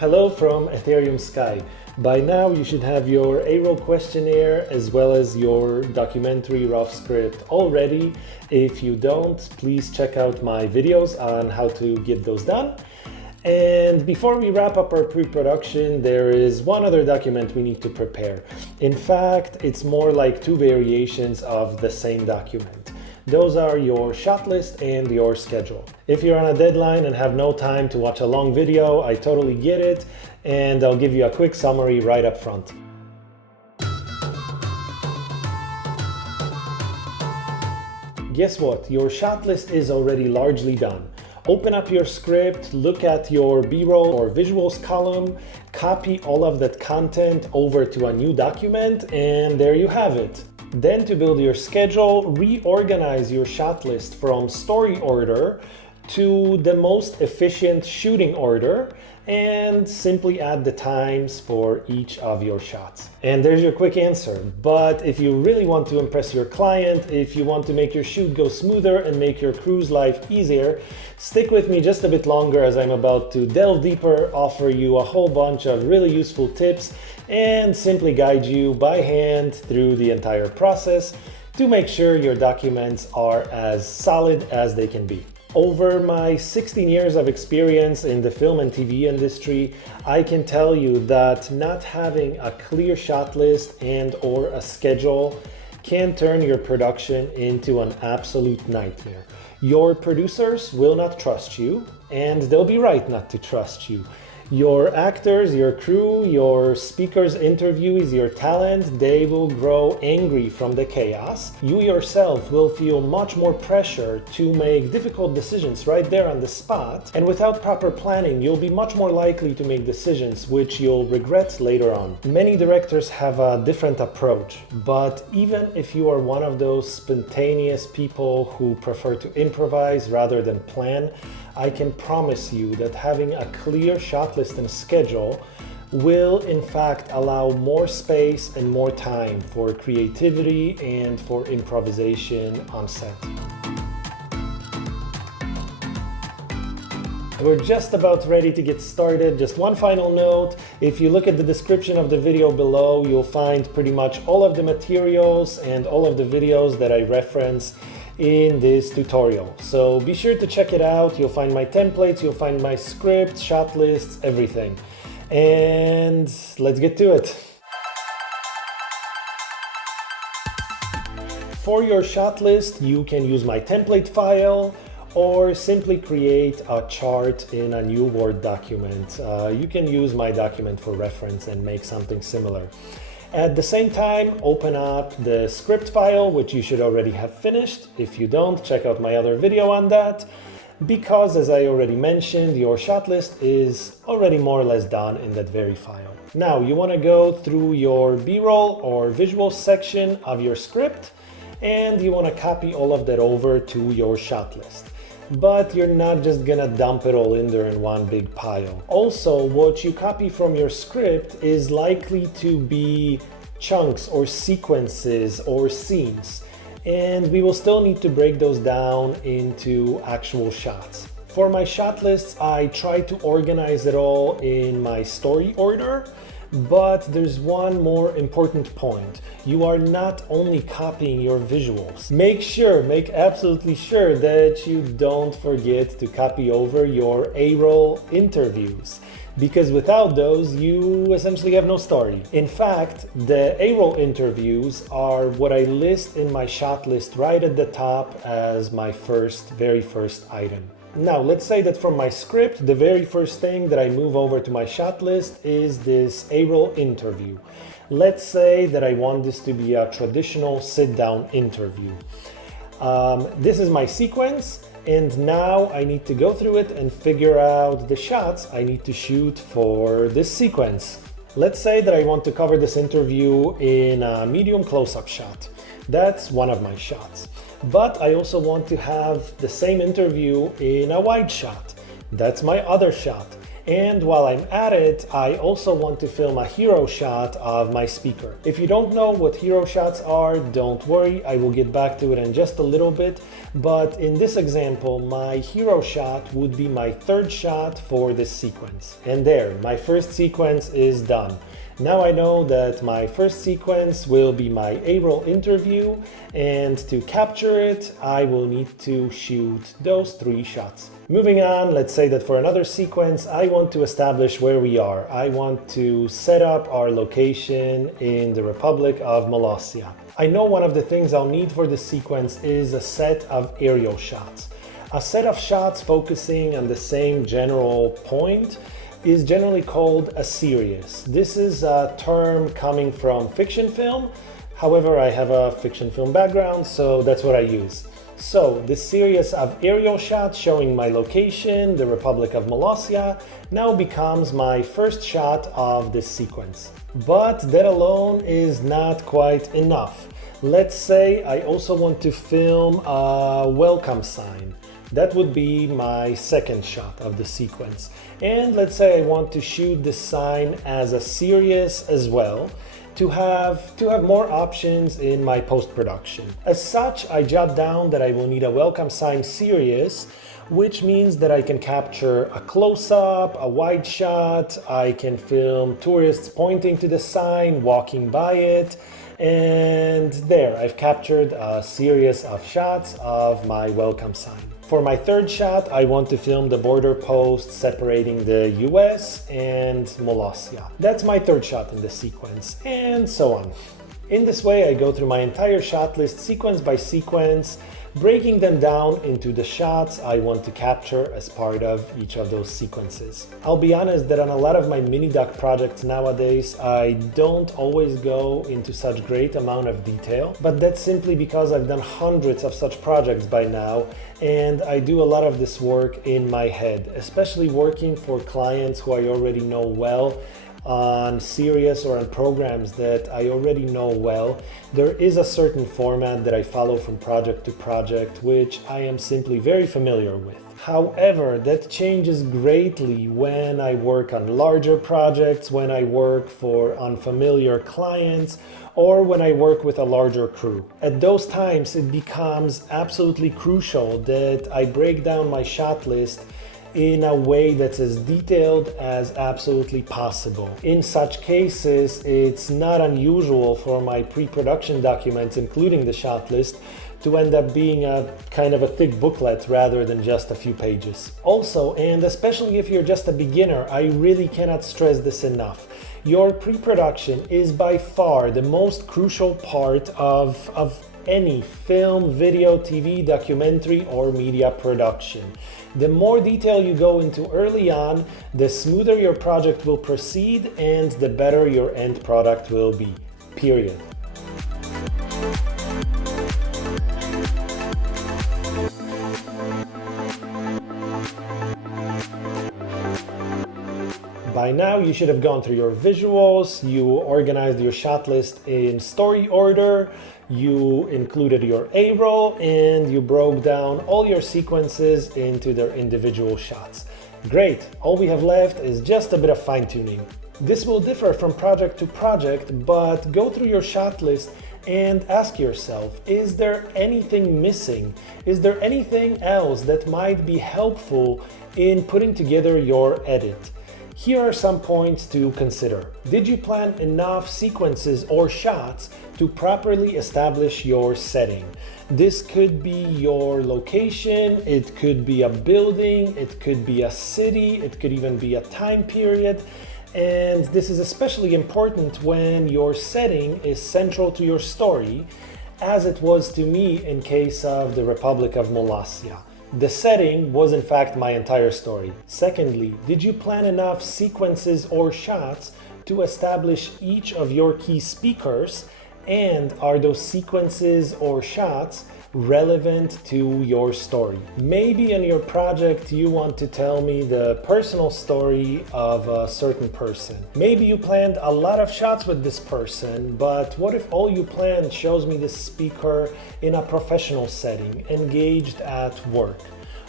Hello from Etherium Sky. By now you should have your A-Roll questionnaire as well as your documentary rough script already. If you don't, please check out my videos on how to get those done. And before we wrap up our pre-production, there is one other document we need to prepare. In fact, it's more like two variations of the same document. Those are your shot list and your schedule. If you're on a deadline and have no time to watch a long video, I totally get it, and I'll give you a quick summary right up front. Guess what? Your shot list is already largely done. Open up your script, look at your B-roll or visuals column, copy all of that content over to a new document, and there you have it. Then to build your schedule, reorganize your shot list from story order to the most efficient shooting order and simply add the times for each of your shots. And there's your quick answer. But if you really want to impress your client, if you want to make your shoot go smoother and make your crew's life easier, stick with me just a bit longer as I'm about to delve deeper, offer you a whole bunch of really useful tips, and simply guide you by hand through the entire process to make sure your documents are as solid as they can be. Over my 16 years of experience in the film and TV industry, I can tell you that not having a clear shot list and or a schedule can turn your production into an absolute nightmare. Your producers will not trust you, and they'll be right not to trust you. Your actors, your crew, your speakers, interviewees, your talent, they will grow angry from the chaos. You yourself will feel much more pressure to make difficult decisions right there on the spot. And without proper planning, you'll be much more likely to make decisions which you'll regret later on. Many directors have a different approach, but even if you are one of those spontaneous people who prefer to improvise rather than plan, I can promise you that having a clear shot list and schedule will in fact allow more space and more time for creativity and for improvisation on set. We're just about ready to get started. Just one final note, if you look at the description of the video below, you'll find pretty much all of the materials and all of the videos that I reference in this tutorial. So be sure to check it out. You'll find my templates, you'll find my script, shot lists, everything. And let's get to it. For your shot list, you can use my template file or simply create a chart in a new Word document. You can use my document for reference and make something similar. At the same time, open up the script file, which you should already have finished. If you don't, check out my other video on that, because as I already mentioned, your shot list is already more or less done in that very file. Now, you want to go through your B-roll or visual section of your script, and you want to copy all of that over to your shot list. But you're not just gonna dump it all in there in one big pile. Also, what you copy from your script is likely to be chunks or sequences or scenes, and we will still need to break those down into actual shots. For my shot lists, I try to organize it all in my story order, but there's one more important point. You are not only copying your visuals. Make absolutely sure that you don't forget to copy over your A-Roll interviews, because without those, you essentially have no story. In fact, the A-Roll interviews are what I list in my shot list right at the top as my very first item. Now, let's say that from my script, the very first thing that I move over to my shot list is this A-Roll interview. Let's say that I want this to be a traditional sit-down interview. This is my sequence, and now I need to go through it and figure out the shots I need to shoot for this sequence. Let's say that I want to cover this interview in a medium close-up shot. That's one of my shots. But I also want to have the same interview in a wide shot. That's my other shot. And while I'm at it, I also want to film a hero shot of my speaker. If you don't know what hero shots are, don't worry, I will get back to it in just a little bit. But in this example, my hero shot would be my third shot for this sequence. And there, my first sequence is done. Now I know that my first sequence will be my A-Roll interview, and to capture it, I will need to shoot those 3 shots. Moving on, let's say that for another sequence, I want to establish where we are. I want to set up our location in the Republic of Molossia. I know one of the things I'll need for this sequence is a set of aerial shots. A set of shots focusing on the same general point is generally called a series. This is a term coming from fiction film. However, I have a fiction film background, so that's what I use. So this series of aerial shots showing my location, the Republic of Molossia, now becomes my first shot of this sequence. But that alone is not quite enough. Let's say I also want to film a welcome sign. That would be my second shot of the sequence. And let's say I want to shoot the sign as a series as well, to have more options in my post-production. As such, I jot down that I will need a welcome sign series, which means that I can capture a close-up, a wide shot, I can film tourists pointing to the sign, walking by it, and there, I've captured a series of shots of my welcome sign. For my third shot, I want to film the border post separating the US and Molossia. That's my third shot in the sequence, and so on. In this way, I go through my entire shot list sequence by sequence, breaking them down into the shots I want to capture as part of each of those sequences. I'll be honest that on a lot of my mini-doc projects nowadays, I don't always go into such great amount of detail, but that's simply because I've done hundreds of such projects by now, and I do a lot of this work in my head, especially working for clients who I already know well, on series or on programs that I already know well. There is a certain format that I follow from project to project, which I am simply very familiar with. However, that changes greatly when I work on larger projects, when I work for unfamiliar clients, or when I work with a larger crew. At those times, it becomes absolutely crucial that I break down my shot list in a way that's as detailed as absolutely possible. In such cases, it's not unusual for my pre-production documents, including the shot list, to end up being a kind of a thick booklet rather than just a few pages. Also, and especially if you're just a beginner, I really cannot stress this enough. Your pre-production is by far the most crucial part of any film, video, TV, documentary, or media production. The more detail you go into early on, the smoother your project will proceed and the better your end product will be. Period. By now, you should have gone through your visuals, you organized your shot list in story order, you included your A-roll, and you broke down all your sequences into their individual shots. Great, all we have left is just a bit of fine-tuning. This will differ from project to project, but go through your shot list and ask yourself, is there anything missing? Is there anything else that might be helpful in putting together your edit? Here are some points to consider. Did you plan enough sequences or shots to properly establish your setting? This could be your location, it could be a building, it could be a city, it could even be a time period. And this is especially important when your setting is central to your story, as it was to me in case of the Republic of Molossia. The setting was in fact my entire story. Secondly, did you plan enough sequences or shots to establish each of your key speakers? And are those sequences or shots relevant to your story? Maybe in your project you want to tell me the personal story of a certain person. Maybe you planned a lot of shots with this person, but what if all you planned shows me this speaker in a professional setting, engaged at work?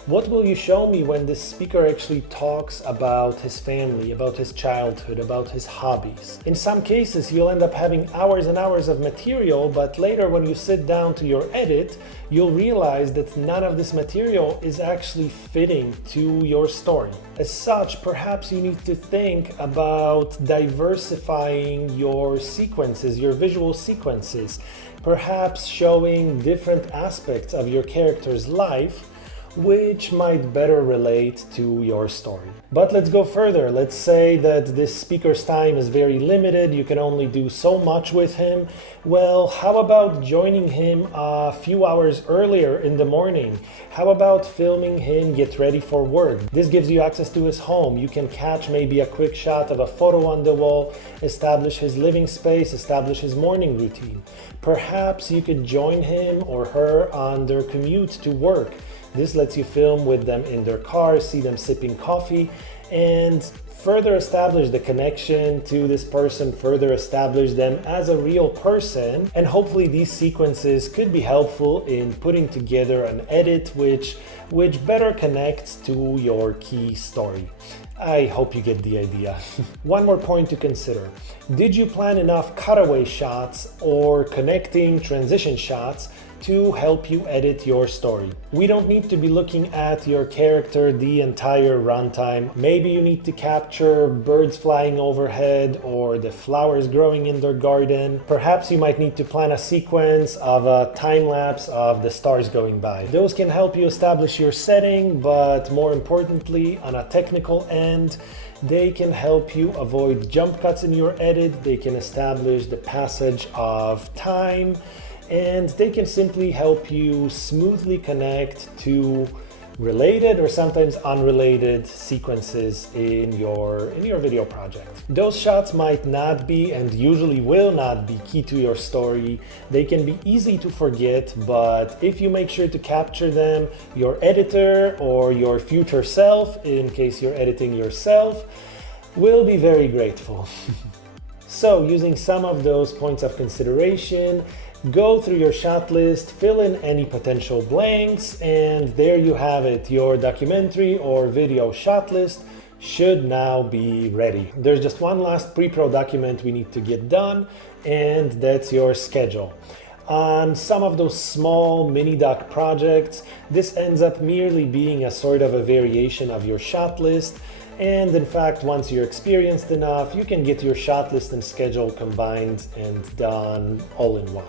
What will you show me when this speaker actually talks about his family, about his childhood, about his hobbies? In some cases, you'll end up having hours and hours of material, but later when you sit down to your edit, you'll realize that none of this material is actually fitting to your story. As such, perhaps you need to think about diversifying your sequences, your visual sequences, perhaps showing different aspects of your character's life which might better relate to your story. But let's go further. Let's say that this speaker's time is very limited, you can only do so much with him. Well, how about joining him a few hours earlier in the morning? How about filming him get ready for work? This gives you access to his home. You can catch maybe a quick shot of a photo on the wall, establish his living space, establish his morning routine. Perhaps you could join him or her on their commute to work. This lets you film with them in their car, see them sipping coffee, and further establish the connection to this person, further establish them as a real person. And hopefully these sequences could be helpful in putting together an edit which better connects to your key story. I hope you get the idea. One more point to consider. Did you plan enough cutaway shots or connecting transition shots to help you edit your story? We don't need to be looking at your character the entire runtime. Maybe you need to capture birds flying overhead or the flowers growing in their garden. Perhaps you might need to plan a sequence of a time lapse of the stars going by. Those can help you establish your setting, but more importantly, on a technical end, they can help you avoid jump cuts in your edit. They can establish the passage of time, and they can simply help you smoothly connect to related or sometimes unrelated sequences in your video project. Those shots might not be, and usually will not be, key to your story. They can be easy to forget, but if you make sure to capture them, your editor or your future self, in case you're editing yourself, will be very grateful. So, using some of those points of consideration, go through your shot list, fill in any potential blanks, and there you have it. Your documentary or video shot list should now be ready. There's just one last pre-pro document we need to get done, and that's your schedule. On some of those small mini-doc projects, this ends up merely being a sort of a variation of your shot list. And in fact, once you're experienced enough, you can get your shot list and schedule combined and done all in one.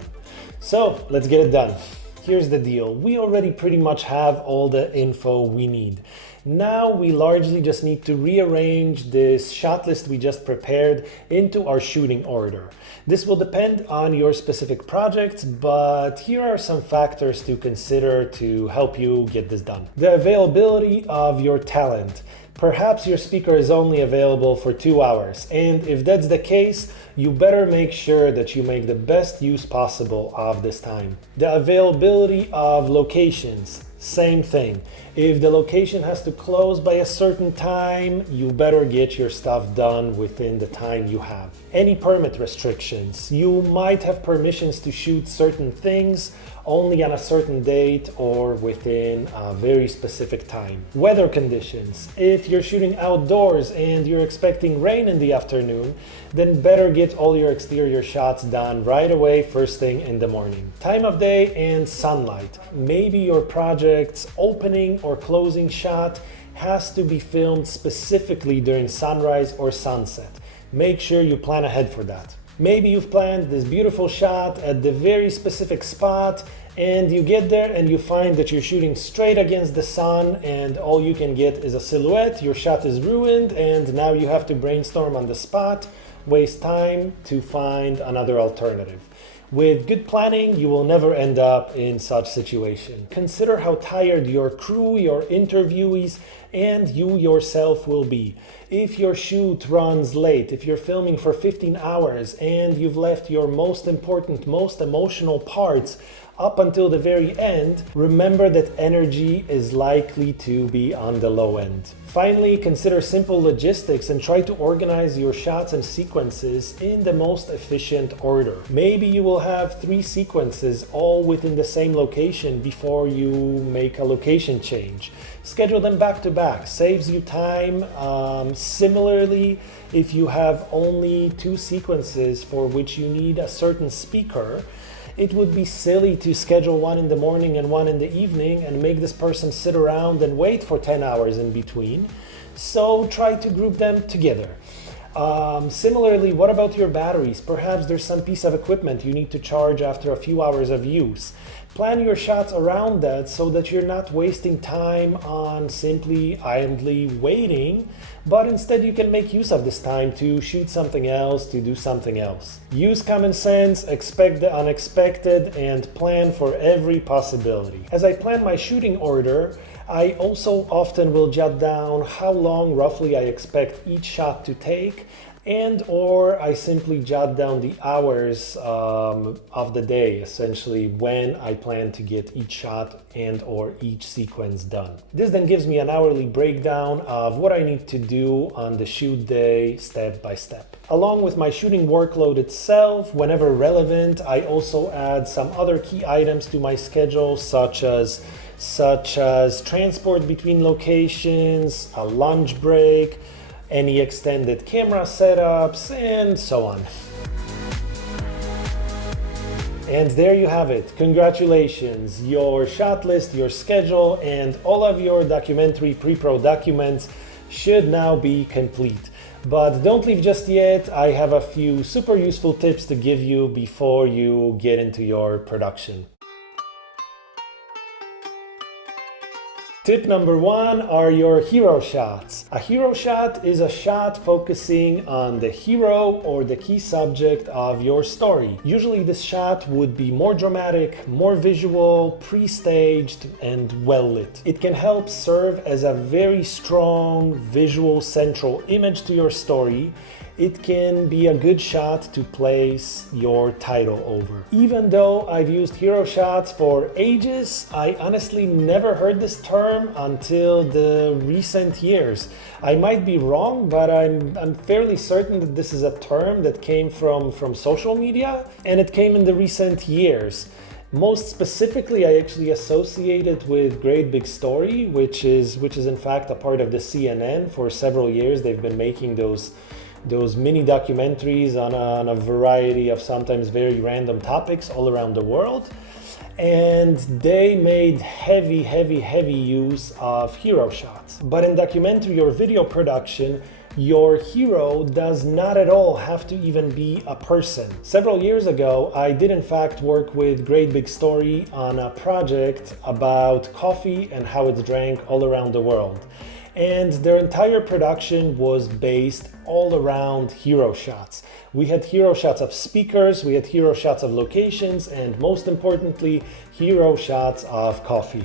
So let's get it done. Here's the deal. We already pretty much have all the info we need. Now we largely just need to rearrange this shot list we just prepared into our shooting order. This will depend on your specific projects, but here are some factors to consider to help you get this done. The availability of your talent. Perhaps your speaker is only available for 2 hours, and if that's the case, you better make sure that you make the best use possible of this time. The availability of locations, same thing. If the location has to close by a certain time, you better get your stuff done within the time you have. Any permit restrictions. You might have permissions to shoot certain things only on a certain date or within a very specific time. Weather conditions. If you're shooting outdoors and you're expecting rain in the afternoon, then better get all your exterior shots done right away first thing in the morning. Time of day and sunlight. Maybe your project's opening or closing shot has to be filmed specifically during sunrise or sunset. Make sure you plan ahead for that. Maybe you've planned this beautiful shot at the very specific spot, and you get there and you find that you're shooting straight against the sun and all you can get is a silhouette. Your shot is ruined and now you have to brainstorm on the spot, waste time to find another alternative. With good planning, you will never end up in such situation. Consider how tired your crew, your interviewees, and you yourself will be. If your shoot runs late, if you're filming for 15 hours and you've left your most important, most emotional parts up until the very end, remember that energy is likely to be on the low end. Finally, consider simple logistics and try to organize your shots and sequences in the most efficient order. Maybe you will have 3 sequences all within the same location before you make a location change. Schedule them back to back, saves you time. Similarly, if you have only 2 sequences for which you need a certain speaker, it would be silly to schedule one in the morning and one in the evening and make this person sit around and wait for 10 hours in between. So try to group them together. Similarly, what about your batteries? Perhaps there's some piece of equipment you need to charge after a few hours of use. Plan your shots around that so that you're not wasting time on simply idly waiting, but instead you can make use of this time to shoot something else, to do something else. Use common sense, expect the unexpected, and plan for every possibility. As I plan my shooting order, I also often will jot down how long roughly I expect each shot to take, and or I simply jot down the hours of the day, essentially when I plan to get each shot and or each sequence done. This then gives me an hourly breakdown of what I need to do on the shoot day step by step. Along with my shooting workload itself, whenever relevant, I also add some other key items to my schedule, such as transport between locations, a lunch break, any extended camera setups, and so on. And there you have it. Congratulations! Your shot list, your schedule, and all of your documentary pre-pro documents should now be complete. But don't leave just yet. I have a few super useful tips to give you before you get into your production. Tip number 1 are your hero shots. A hero shot is a shot focusing on the hero or the key subject of your story. Usually this shot would be more dramatic, more visual, pre-staged, and well lit. It can help serve as a very strong visual central image to your story. It can be a good shot to place your title over. Even though I've used hero shots for ages, I honestly never heard this term until the recent years. I might be wrong, but I'm fairly certain that this is a term that came from social media, and it came in the recent years. Most specifically, I actually associate it with Great Big Story, which is in fact a part of the CNN. For several years, they've been making those mini documentaries on a variety of sometimes very random topics all around the world. And they made heavy use of hero shots. But in documentary or video production, your hero does not at all have to even be a person. Several years ago, I did in fact work with Great Big Story on a project about coffee and how it's drank all around the world. And their entire production was based all around hero shots. We had hero shots of speakers, we had hero shots of locations, and most importantly, hero shots of coffee.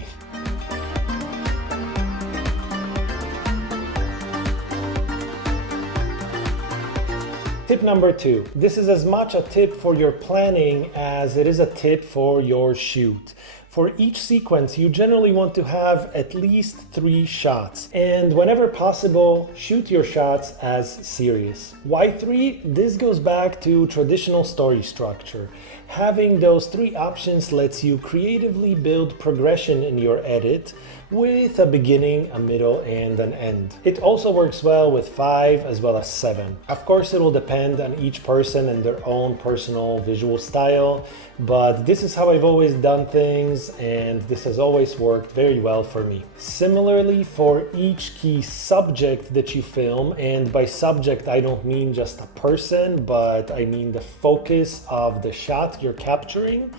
Tip number 2. This is as much a tip for your planning as it is a tip for your shoot. For each sequence, you generally want to have at least 3 shots. And whenever possible, shoot your shots as serious. Why 3? This goes back to traditional story structure. Having those 3 options lets you creatively build progression in your edit with a beginning, a middle, and an end. It also works well with 5 as well as 7. Of course, it will depend on each person and their own personal visual style, but this is how I've always done things, and this has always worked very well for me. Similarly, for each key subject that you film, and by subject I don't mean just a person, but I mean the focus of the shot you're capturing,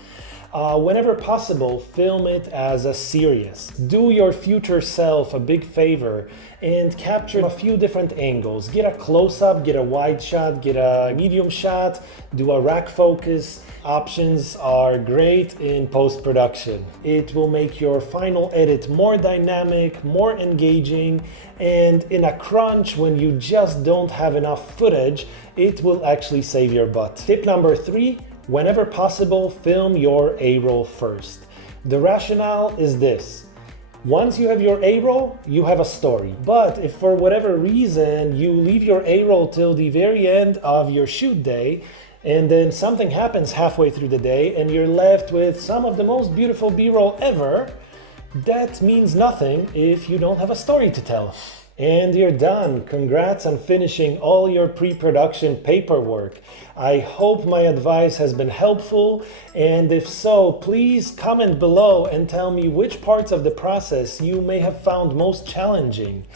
whenever possible, film it as a series. Do your future self a big favor and capture a few different angles. Get a close-up, get a wide shot, get a medium shot, do a rack focus. Options are great in post-production. It will make your final edit more dynamic, more engaging, and in a crunch when you just don't have enough footage, it will actually save your butt. Tip number 3. Whenever possible, film your A-Roll first. The rationale is this. Once you have your A-Roll, you have a story. But if for whatever reason you leave your A-Roll till the very end of your shoot day, and then something happens halfway through the day and you're left with some of the most beautiful B-roll ever, that means nothing if you don't have a story to tell. And you're done. Congrats on finishing all your pre-production paperwork. I hope my advice has been helpful, and if so, please comment below and tell me which parts of the process you may have found most challenging.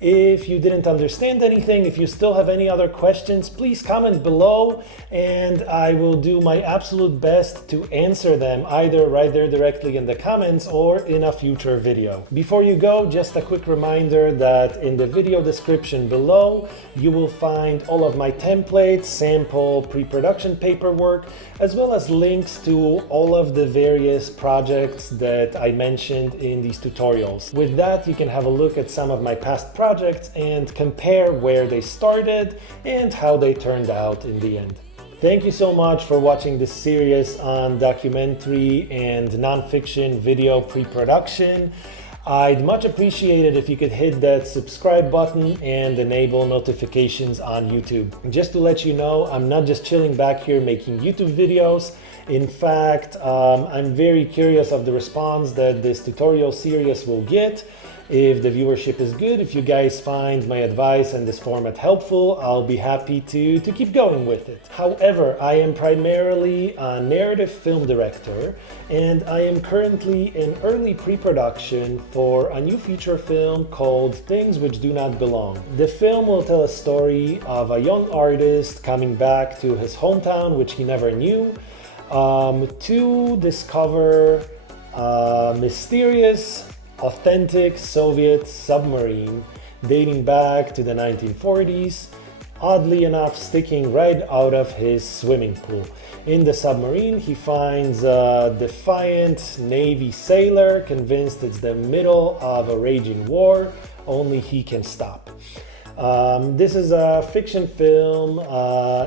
If you didn't understand anything, if you still have any other questions, please comment below and I will do my absolute best to answer them either right there directly in the comments or in a future video. Before you go, just a quick reminder that in the video description below, you will find all of my templates, sample, pre-production paperwork, as well as links to all of the various projects that I mentioned in these tutorials. With that, you can have a look at some of my past projects and compare where they started and how they turned out in the end. Thank you so much for watching this series on documentary and nonfiction video pre-production. I'd much appreciate it if you could hit that subscribe button and enable notifications on YouTube. Just to let you know, I'm not just chilling back here making YouTube videos. In fact, I'm very curious of the response that this tutorial series will get. If the viewership is good, if you guys find my advice and this format helpful, I'll be happy to keep going with it. However, I am primarily a narrative film director, and I am currently in early pre-production for a new feature film called Things Which Do Not Belong. The film will tell a story of a young artist coming back to his hometown, which he never knew, to discover a mysterious, authentic Soviet submarine dating back to the 1940s, oddly enough sticking right out of his swimming pool. In the submarine, he finds a defiant Navy sailor convinced it's the middle of a raging war, only he can stop. This is a fiction film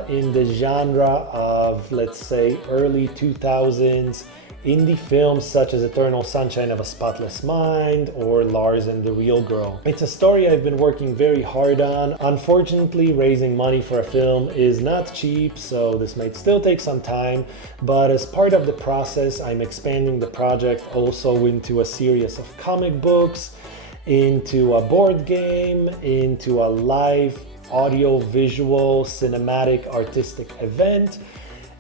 in the genre of, let's say, early 2000s indie films such as Eternal Sunshine of a Spotless Mind or Lars and the Real Girl. It's a story I've been working very hard on. Unfortunately, raising money for a film is not cheap, so this might still take some time, but as part of the process, I'm expanding the project also into a series of comic books, into a board game, into a live audio-visual cinematic artistic event,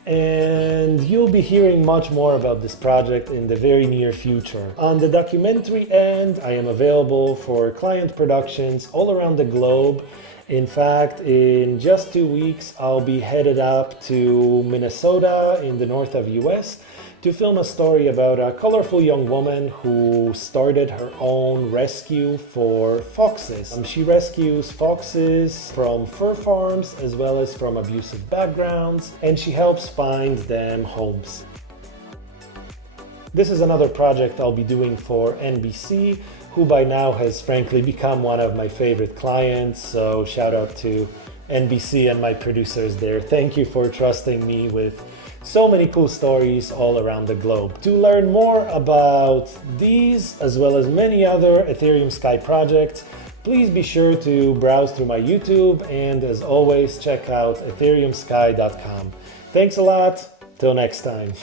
and you'll be hearing much more about this project in the very near future. On the documentary end, I am available for client productions all around the globe. In fact, in just 2 weeks, I'll be headed up to Minnesota in the north of US to film a story about a colorful young woman who started her own rescue for foxes. She rescues foxes from fur farms as well as from abusive backgrounds, and she helps find them homes. This is another project I'll be doing for NBC, who by now has frankly become one of my favorite clients, so shout out to NBC and my producers there. Thank you for trusting me with so many cool stories all around the globe. To learn more about these, as well as many other Etherium Sky projects, please be sure to browse through my YouTube, and as always, check out ethereumsky.com. Thanks a lot, till next time.